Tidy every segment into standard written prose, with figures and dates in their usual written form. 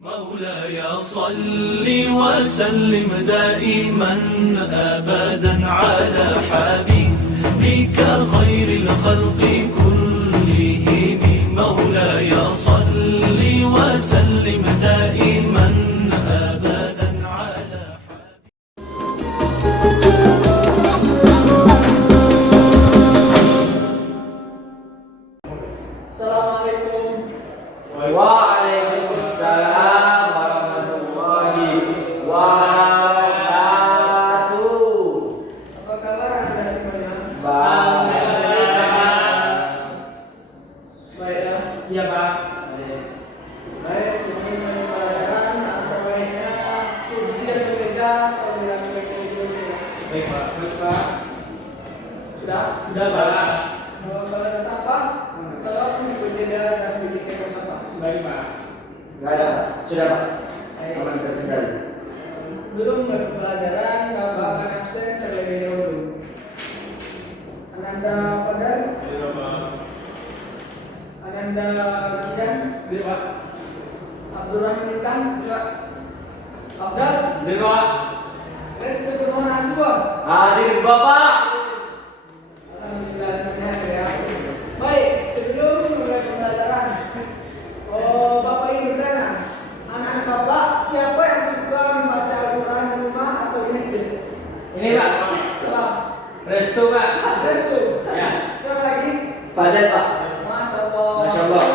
مولاي صل وسلم دائما أبدا على حبيبك خير الخلق كلهم. مولاي صل وسلم دائما أبدا على Assalamualaikum. Waalaikumsalam warahmatullahi wabarakatuh. Apa kabar Anda semuanya? Baik ya? Iya Pak. Baik, sebelum mulai pelajaran, alangkah baiknya kursi atau meja atau dilakukan dulu ya. Baik Pak. Sudah? Sudah Pak. Kalau ada sampah, kalau mengikuti jeda dan bikin sampah. Baik Pak. Enggak ada, Pak. Sudah, Pak. Baik. Aman terkendali. Sebelum mulai pelajaran, Bapak akan absen terlebih dahulu. Ananda Fadal, Iya Pak. Ananda Zidan, Iya Pak. Abdurrahman Intan, Iya. Afdal, Iya Pak. Restu Purnomo Aswa. Hadir Bapak. Alhamdulillah semuanya ya. Baik, sebelum mulai pembelajaran, Bapak ingin bertanya, anak-anak Bapak siapa yang suka membaca Al-Quran di rumah atau di masjid? Ini Pak. Coba, Restu Pak. Restu. Ya. Siapa lagi? Fadel Pak. Masya Allah. Masya Allah.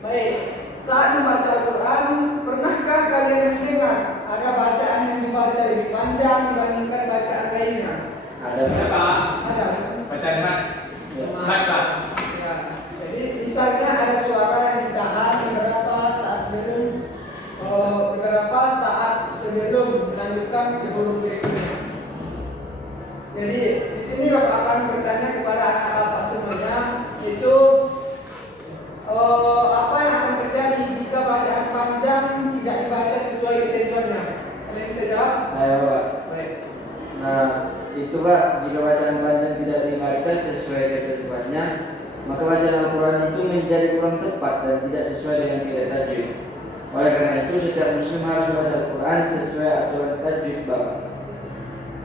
Baik, saat membaca Al-Quran, pernahkah kalian mendengar ada bacaan yang dibaca lebih panjang dibandingkan bacaan lainnya? Ada Iya Pak. Ada. Bacaan Pak. Baik Pak. Ya, jadi misalnya ada suara yang ditahan beberapa saat sebelum melanjutkan ke huruf berikutnya. Jadi di sini Bapak akan bertanya kepada anak Bapak semuanya itu apa yang akan terjadi jika bacaan panjang tidak dibaca sesuai ketentuannya. Kalian bisa jawab? Saya Pak. Baik. Nah, itu Pak, jika bacaan panjang tidak dibaca sesuai ketentuannya, maka bacaan Al-Quran itu menjadi kurang tepat dan tidak sesuai dengan kiat tajwid. Oleh karena itu, setiap muslim harus membaca Al-Quran sesuai aturan tajwid Bapak.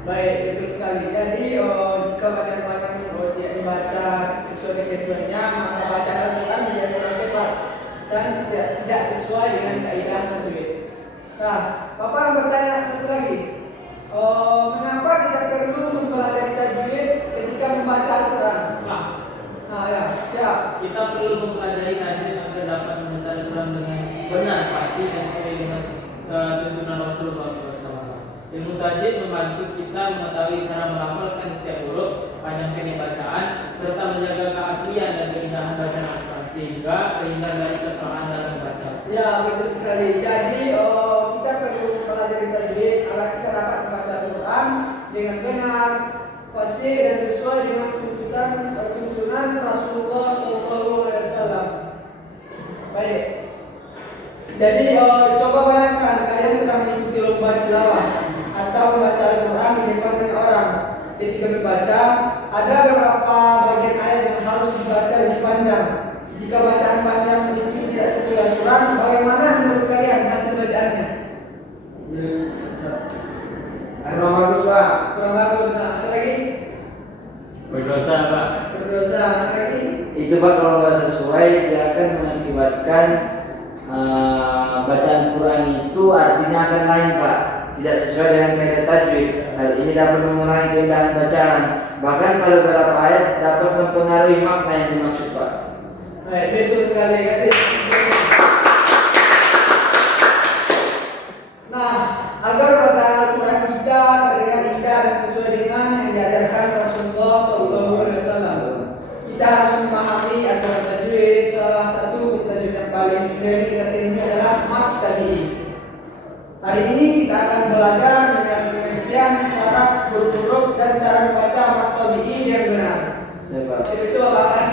Baik, betul sekali. Jadi jika bacaan panjang tidak dibaca sesuai ketentuannya, maka bacaan Al-Quran menjadi kurang tepat dan tidak sesuai dengan kaidah tajwid. Nah, Bapak bertanya satu lagi. Mengapa kita perlu mempelajari tajwid ketika membaca Al-Quran? Pak. Nah, ya. Kita perlu mempelajari tajwid agar dapat membaca Al-Quran dengan benar, pasti dan sesuai dengan tuntunan Rasulullah SAW. Ilmu tajwid membantu kita mengetahui cara melafalkan setiap huruf, panjang pendek bacaan, serta menjaga keaslian dan keindahan bacaan Al-Quran sehingga terhindar dari kesalahan dalam membaca. Ya, betul sekali. Jadi kita perlu mempelajari tajwid agar kita dapat membaca Al-Quran dengan benar, fasih dan sesuai dengan tuntunan Rasulullah SAW. Baik. Jadi coba bayangkan kalian sedang mengikuti lomba tilawah atau membaca Al-Quran di depan banyak orang. Ketika membaca, ada beberapa bagian ayat yang harus dibaca lebih panjang. Jika bacaan panjang itu tidak sesuai Al-Quran, bagaimana menurut kalian hasil bacaannya? Kurang bagus Pak. Kurang bagus. Nah, ada lagi? Berdosa Pak. Berdosa. Ada lagi? Itu Pak, kalau nggak sesuai dia akan mengakibatkan bacaan Quran itu artinya akan lain Pak, tidak sesuai dengan kaidah tajwid. Hal ini dapat mengurangi keindahan bacaan, bahkan pada beberapa ayat dapat mempengaruhi makna yang dimaksud Pak. Baik, betul sekali. Kasih. Nah, agar bacaan Al-Quran kita terdengar indah dan sesuai dengan yang diajarkan Rasulullah SAW, kita harus memahami aturan tajwid. Salah satu tajwid yang paling sering kita temui adalah mat tabi'i. Hari ini kita akan belajar dengan pengertian syarat huruf-huruf dan cara membaca mat tabi'i yang benar. Ya Pak. Sebab itu akan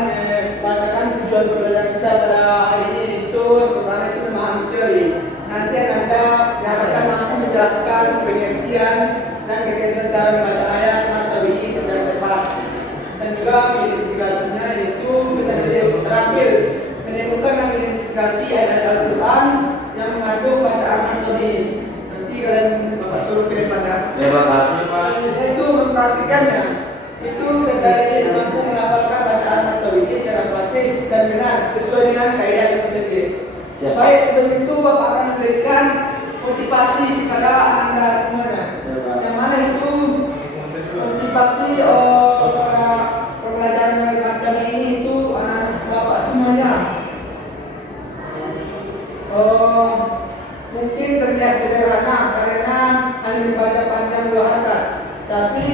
bacakan tujuan pembelajaran kita pada hari ini itu pertama itu memahami teori. Nanti Anda biasakan mampu menjelaskan pengertian dan ketentuan cara membaca ayat mat tabi'i secara tepat. Dan juga identifikasinya itu bisa jadi terampil menemukan dan aplikasi ayat Al-Quran yang mengandung bacaan antum ini. Nanti kalian bapak suruh kirim pada. Ya Bapak. Selanjutnya itu mempraktikannya. Itu sekali mampu menghafalkan bacaan antum ini secara fasih dan benar sesuai dengan kaidah Ibnu Tajwid. Baik, sebelum itu bapak akan memberikan motivasi kepada anda semuanya. Yang mana itu motivasi para pembelajaran kami ini itu anak bapak semuanya. Mungkin terlihat sederhana karena hanya membaca panjang dua harakat, tapi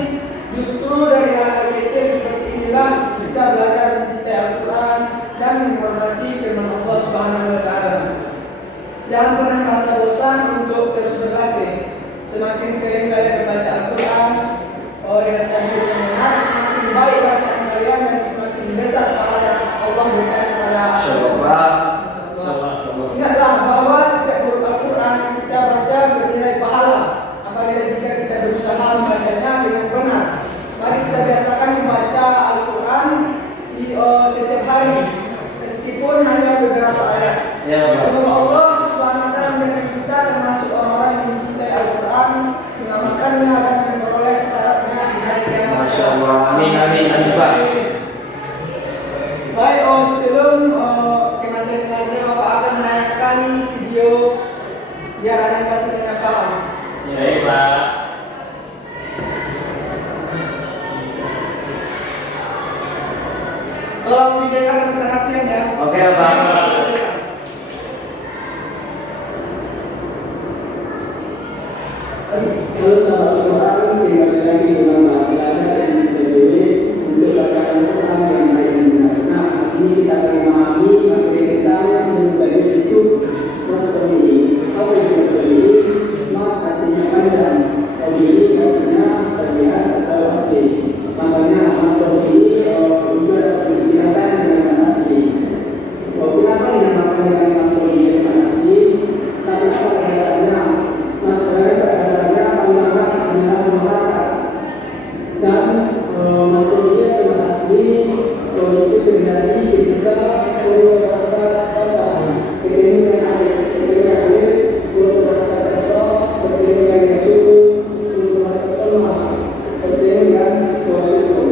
justru dari hal kecil seperti inilah kita belajar mencintai Al-Quran dan menghormati firman Allah Subhanahu wa Ta'ala. Jangan pernah merasa bosan untuk terus berlatih. Semakin sering kalian membaca Al-Quran dengan tajwid yang benar, semakin baik bacaan kalian dan semakin besar pahala yang Allah berikan kepada Insyaallah. Ingatlah bahwa setiap huruf Al-Quran yang kita baca bernilai pahala apabila jika kita berusaha membacanya dengan benar. Mari kita biasakan membaca Al-Quran di setiap hari meskipun hanya beberapa ayat. Semoga Allah Subhanahu wa Ta'ala menjadikan kita termasuk orang-orang yang mencintai Al-Quran, mengamalkannya dan memperoleh syaratnya di hari kiamat. Masya Allah. Amin amin amin Pak. Baik, sebelum kemudian selanjutnya Bapak akan menayangkan video biar anda kasih dengan paham. Baik Pak. Tolong didengarkan perhatian ya. Oke Pak. Halo sahabat Al-Quran, kembali lagi dengan belajar dan tajwid untuk bacaan Al-Quran yang baik dan benar. Nah, ini kita akan memahami materi tentang ilmu tajwid itu materi. Apa itu materi? Mat artinya panjang, tajwid artinya bagian atau asli. Makanya materi ini juga dapat disediakan dengan asli. Kenapa dinamakan dengan materi yang asli? Karena pada dasarnya dan materi yang asli itu terjadi ketika beberapa kata bertemu dengan alif, beberapa kata esok bertemu dengan suku, beberapa kata lemah bertemu dengan suku.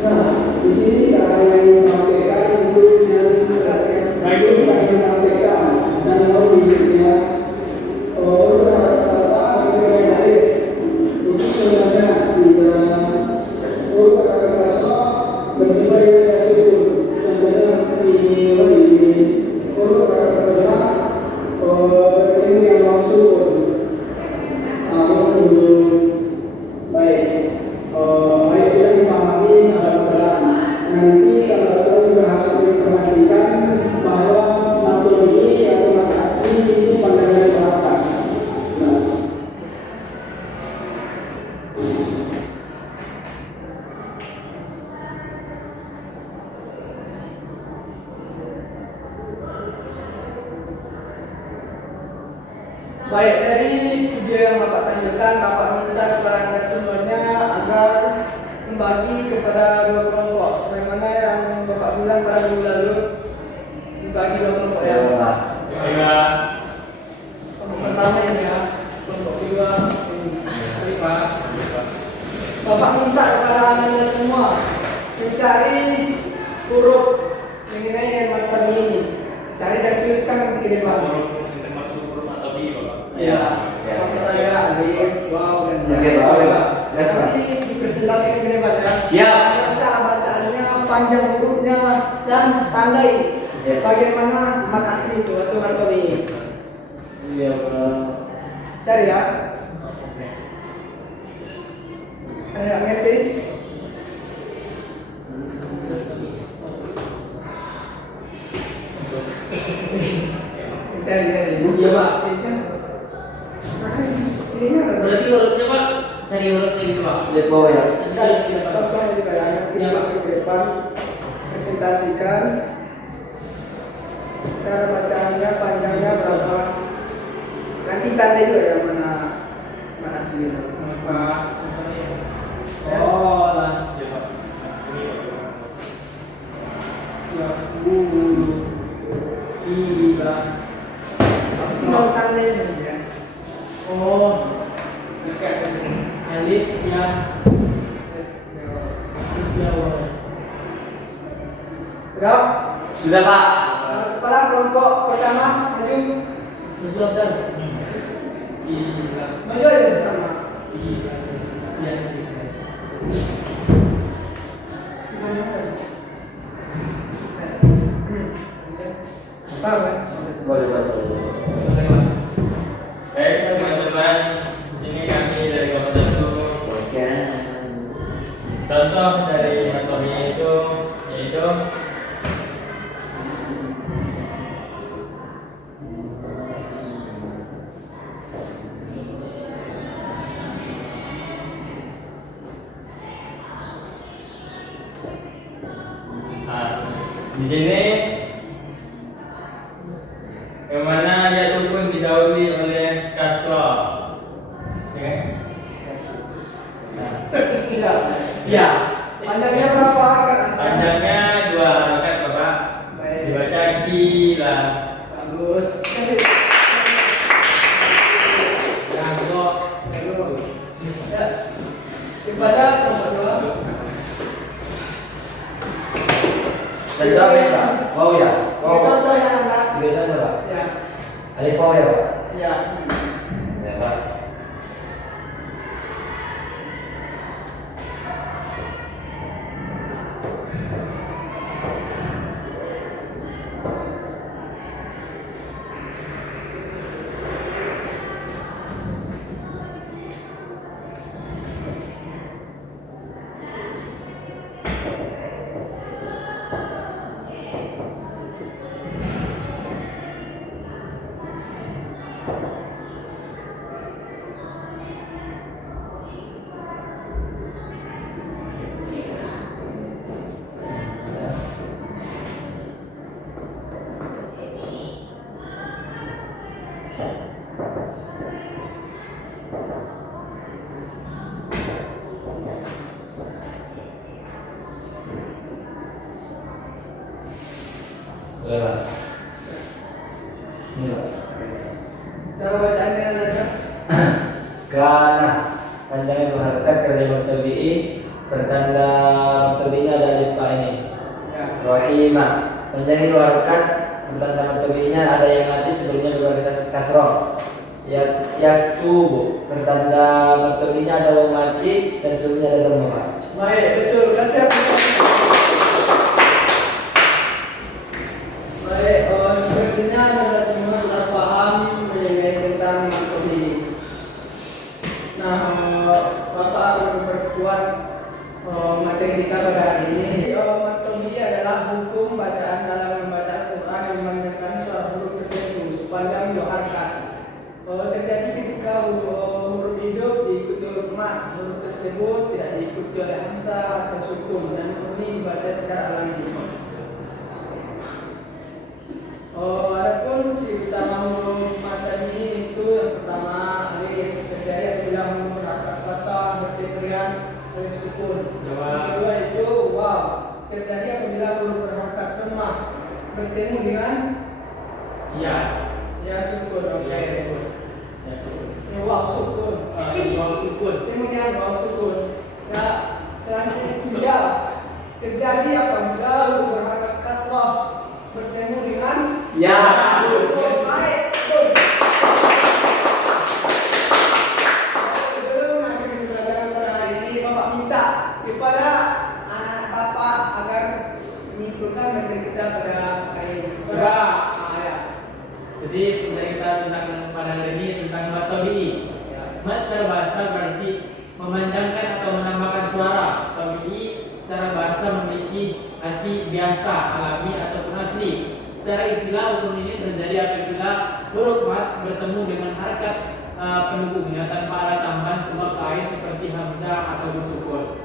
Nah, di sini kita akan mempraktekkan untuk yang mempraktekkan dan mau hidupnya. Nanti sahabat juga harus memperhatikan bahwa materi atau mat asli itu pandangan berapa. Baik, dari video yang Bapak tampilkan, Bapak minta kepada Anda semuanya agar membagi kepada dua kelompok sebagaimana yang Bapak bilang pada minggu lalu, dibagi dua kelompok ya. Kelompok pertama ini ya, kelompok kedua ini. Bapak minta kepada Anda semua mencari huruf mengenai materi ini. Cari dan tuliskan nanti di depan. Ya, nama saya Alif, wow dan nanti dipresentasikan ke depan ya. Siap. Cara bacaannya, panjang hurufnya dan tandai bagaimana mat asli itu atau materi. Iya Pak. Cari ya. Ada yang ngerti? Cari. Iya Pak. Berarti hurufnya Pak, cari hurufnya gitu Pak. Level ya. Contohnya juga ya, nanti masuk ke depan presentasikan cara bacaannya, panjangnya berapa. Nanti tanda juga ya mana aslinya. Pak. Oh lah. Ya. Iba. Simultaneous ya. Oh, alif ya. Berapa? Sudah Pak. Kepala kelompok pertama maju. Maju Abdul. Iba. Maju aja sama. Iba. Ya. Paham kan? Boleh. Baik teman-teman, ini kami dari Komunitas Oke. Contoh dari materi itu yaitu di sini yang mana ya sukun didahului oleh kasro, ya kan? Tidak. Ya. Panjangnya berapa? Panjangnya 2 harakat Bapak. Baik. Dibaca gila. Bagus. Jago. Ya. Kepada nomor 2. Contohnya Pak. Wow ya. Ini contoh yang anak. Biasanya Pak. Ya. Alif wow ya Pak. Ya. Ya Pak. Boleh Pak. Ini Pak. Cara bacaannya ada. Karena panjangnya 2 harakat kalimat tabi'i bertanda tabi'inya ada alif Pak ini. Ya. Rohimah panjangnya 2 harakat bertanda tabi'inya ada yang mati sebelumnya 2 harakat kasroh. Yaktubu bertanda tabi'inya ada waw mati dan sebelumnya ada dhamma Pak. Baik, betul. Kasih aku. Baik, sepertinya sudah semua sudah paham mengenai tentang materi. Nah, Bapak akan memperkuat materi kita pada hari ini. Materi adalah hukum bacaan dalam membaca Al-Quran yang menggunakan suara huruf tertentu sepanjang 2 harakat. Terjadi ketika huruf hidup diikuti huruf mat, huruf tersebut tidak diikuti oleh hamzah atau sukun dan ini dibaca secara alami. Adapun ciri utama huruf mata ini itu yang pertama alif terjadi apabila huruf harakat fathah berterian alif sukun. Yang kedua itu waw terjadi apabila huruf berharakat lemah bertemu dengan Ya. ya sukun. Oke. Ya sukun. Ya sukun. Ya, waw sukun. Waw sukun. Kemudian waw sukun. Ya, selanjutnya tidak terjadi apabila huruf berharakat kasrah bertemu dengan Ya. baik. Sebelum akhir pembelajaran pada hari ini, Bapak minta kepada anak-anak Bapak agar menyimpulkan materi kita pada hari ini. Sudah. Ya. Jadi materi kita tentang pada hari ini tentang materi. Mat secara bahasa berarti memanjangkan atau menambahkan suara. Tabii secara bahasa memiliki arti biasa, alami ataupun asli. Secara istilah hukum ini terjadi apabila huruf mat bertemu dengan harakat pendukungnya tanpa ada tambahan sebab lain seperti hamzah atau sukun.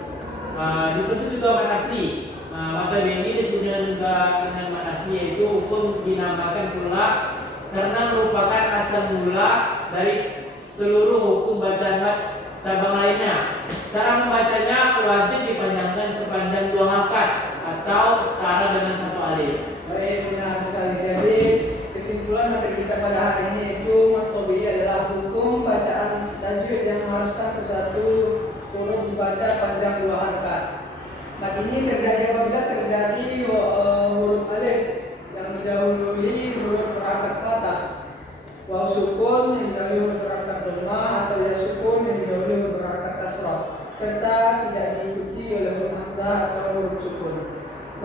Disebut juga mat asli. Mata ini disebut juga dengan mat asli yaitu hukum dinamakan pula karena merupakan asal mula dari seluruh hukum bacaan mat cabang lainnya. Cara membacanya wajib dipanjangkan sepanjang 2 harakat atau setara dengan 1 alif. Baik, benar sekali. Jadi baca panjang 2 harakat. Mad ini terjadi apabila terjadi huruf alif yang didahului huruf berharakat fathah, waw sukun yang didahului huruf berharakat dhammah, atau ya sukun yang didahului huruf berharakat kasrah, serta tidak diikuti oleh huruf hamzah atau huruf sukun.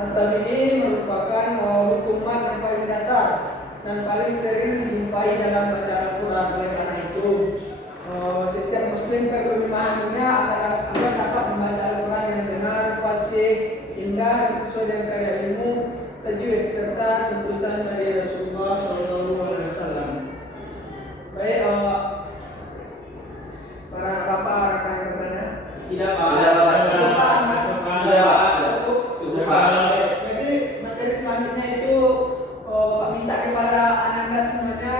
Mad tabi'i merupakan hukum mad yang paling dasar dan paling sering dijumpai dalam bacaan Al-Quran. Oleh karena itu, setiap muslim perlu memahaminya agar dapat membaca Al-Quran yang benar, fasih, indah, sesuai dengan karya ilmu, tajwid, serta tuntutan dari Rasulullah SAW. Baik, para bapak akan bertanya. Tidak Pak. Tidak, Pak. Cukup, Pak. Sudah, Pak. Cukup, Pak. Jadi materi selanjutnya itu Bapak minta kepada anak-anak semuanya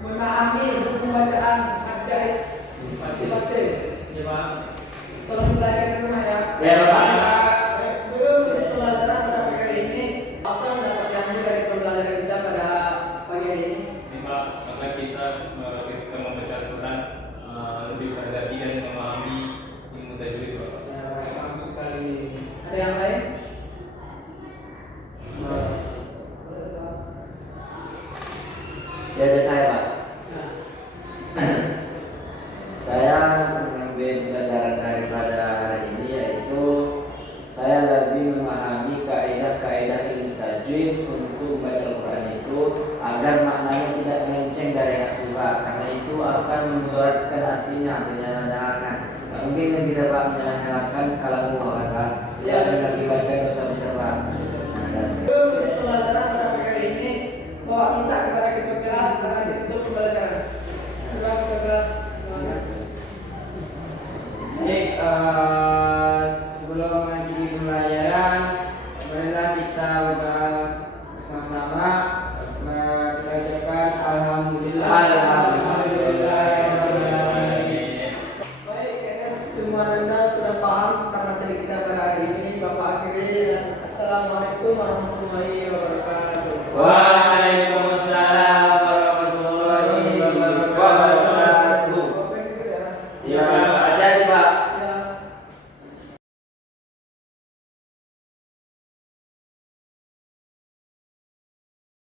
memahami hukum bacaan Al-Jais masing-masing. Ya Pak. Tolong belajar di rumah ya. Ya, Pak. Baik, sebelum menutup pembelajaran pada pagi hari ini, apa yang dapat diambil dari pembelajaran kita pada pagi hari ini? Pak, maka kita ketika membaca Al-Quran lebih berhati dan memahami ilmu tajwid, Pak. Ya, bagus sekali. Ada yang lain? Ya, ada saya, Pak. Nah, Saya mengambil pelajaran daripada hari ini yaitu saya lebih memahami kaidah-kaidah ilmu tajwid untuk membaca Al-Quran itu agar maknanya tidak melenceng dari asli, Pak. Karena itu akan memberatkan artinya, menyalahkan. Tak mungkin kan kita, Pak, menyalahkan kalau mau, Pak. Ya, Dan mengakibatkan dosa besar, Pak. Nah, dan sebelum menutup pembelajaran pada pagi hari ini, Bapak minta kepada ketua kelas akan ditutup pembelajaran. Ketua kelas. Baik, sebelum mengakhiri pembelajaran, marilah kita berdoa bersama-sama. Kita ucapkan alhamdulillah. Baik, kayaknya semua Anda sudah paham tentang materi kita pada hari ini. Bapak akhiri dan assalamualaikum warahmatullahi wabarakatuh. Wah.